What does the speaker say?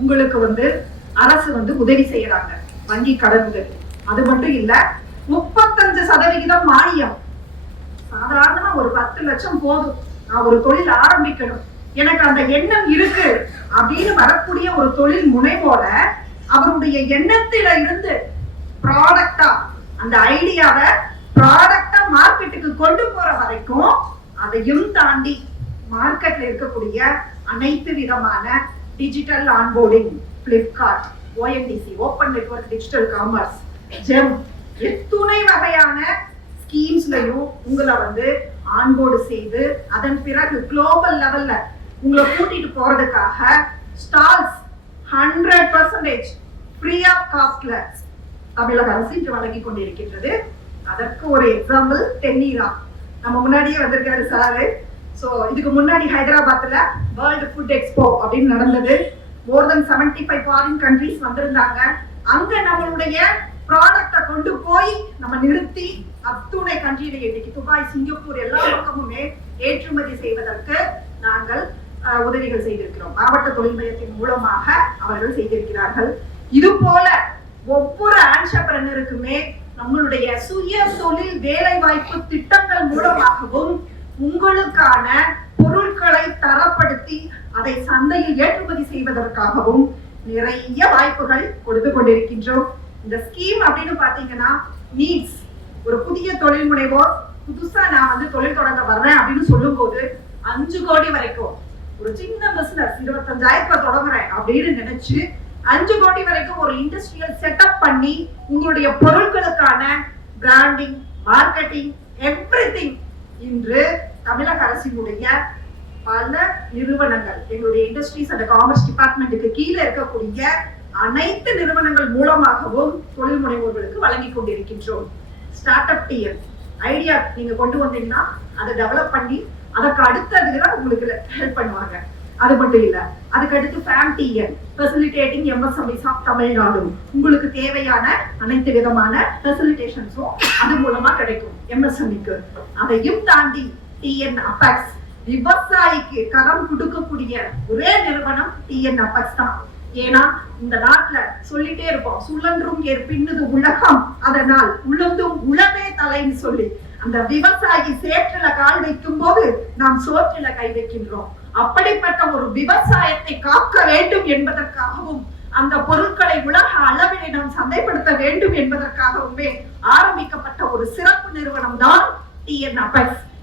உங்களுக்கு அரசு உதவி செய்யறாங்க, வங்கி கடன் உதவி. அது மட்டும் இல்ல, 35% மானியம். சாதாரணமா ஒரு 10 லட்சம் போதும், நான் ஒரு தொழில் ஆரம்பிக்கணும், எனக்கு அந்த எண்ணம் இருக்கு அப்படின்னு வரக்கூடிய ஒரு தொழில் முனைவோட அவருடைய எண்ணத்தில இருந்து ப்ராடக்டா, அந்த ஐடியாவை ப்ராடக்டா மார்க்கெட்டுக்கு கொண்டு போற வரைக்கும், அதையும் தாண்டி மார்க்கெட்ல இருக்கக்கூடிய அனைத்து விதமான digital onboarding, Flipkart, ONDC, open network digital commerce, GeM, எத்துணை வகையான ஸ்கீம்ஸ்லயும் உங்களை ஆன்போர்டு செய்து அதன் பிறகு குளோபல் லெவல்ல உங்களை கூட்டிட்டு போறதுக்காக ஸ்டால்ஸ் 100% ஃப்ரீ ஆஃப் காஸ்ட்ல தமிழக அரசு இன்று வழங்கி கொண்டிருக்கின்றது. அதற்கு ஒரு எக்ஸாம்பிள் தென்னீரா, நம்ம முன்னாடியே வந்திருக்காரு சாரு. ஸோ இதுக்கு முன்னாடி ஹைதராபாத்ல வேர்ல்டு ஃபுட் எக்ஸ்போ அப்படின்னு நடந்தது. மோர் தென் 75 ஃபாரின் கண்ட்ரீஸ் வந்திருந்தாங்க. அங்க நம்மளுடைய ப்ராடக்டை கொண்டு போய் நம்ம நிறுத்தி அத்துணை கண்ட்ரியில இன்னைக்கு துபாய், சிங்கப்பூர் எல்லா பக்கமுமே ஏற்றுமதி செய்வதற்கு நாங்கள் உதவிகள் செய்திருக்கிறோம். மாவட்ட தொழில் மையத்தின் மூலமாக அவர்கள் செய்திருக்கிறார்கள். இது போல ஒவ்வொரு ஆண்டர்பிரனருக்குமே நம்மளுடைய சுய தொழில் வேலை வாய்ப்பு திட்டங்கள் மூலமாகவும் உங்களுக்கான பொருட்களை தரப்படுத்தி அதை சந்தையில் ஏற்றுமதி செய்வதற்காகவும் நிறைய வாய்ப்புகள் கொடுத்து கொண்டிருக்கின்றோம். இந்த ஸ்கீம் அப்படின்னு பாத்தீங்கன்னா, நீட்ஸ் ஒரு புதிய தொழில் முனைவோர் புதுசா நான் தொழில் தொடங்க வர்றேன் அப்படின்னு சொல்லும் போது 5 கோடி வரைக்கும், ஒரு சின்ன பிசினஸ் 25,000 தொடங்குறேன் அப்படின்னு நினைச்சு 5 கோடி வரைக்கும் ஒரு இண்டஸ்ட்ரியல் செட்டப் பண்ணி உங்களுடைய பொருட்களுக்கான பிராண்டிங், மார்க்கெட்டிங், எவ்ரிதிங் இன்று தமிழக அரசினுடைய பல நிறுவனங்கள், எங்களுடைய இண்டஸ்ட்ரீஸ் அண்ட் காமர்ஸ் டிபார்ட்மெண்ட்டுக்கு கீழே இருக்கக்கூடிய அனைத்து நிறுவனங்கள் மூலமாகவும் தொழில் முனைவோர்களுக்கு வழங்கி கொண்டிருக்கின்றோம். ஸ்டார்ட் அப் டிஎன் ஐடியா நீங்க கொண்டு வந்தீங்கன்னா அதை டெவலப் பண்ணி அதற்கு அடுத்ததுல உங்களுக்கு ஹெல்ப் பண்ணுவாங்க. அது மட்டும் இல்ல, அதுக்கு அடுத்து FaMe TN facilitating MSMEs of Tamil Nadu, உங்களுக்கு தேவையான அனைத்து விதமான ஃபெசிலிட்டேஷன்ஸும் அது மூலமா கிடைக்கும் எம்எஸ்எம்இக்கு. அதையும் தாண்டி டிஎன் அபெக்ஸ், விவசாயிக்கு கரம் கொடுக்கக்கூடிய ஒரே நிறுவனம் டிஎன் அபெக்ஸ் தான். ஏன்னா இந்த நாட்டுல சொல்லிட்டே இருப்போம், சுழன்றும் பின்னுது உலகம், அதனால் உழந்தும் உழவே தலைன்னு சொல்லி, அந்த விவசாயி சேற்றில கால் வைக்கும் போது நாம் சோற்றில கை வைக்கின்றோம். அப்படிப்பட்ட ஒரு விவசாயத்தை காக்க வேண்டும் என்பதற்காகவும், அந்த பொருட்களை உலக அளவிலே நாம் சந்தைப்படுத்த வேண்டும் என்பதற்காகவுமே ஆரம்பிக்கப்பட்ட ஒரு சிறப்பு நிறுவனம் தான் டிஎன் அபெக்ஸ்.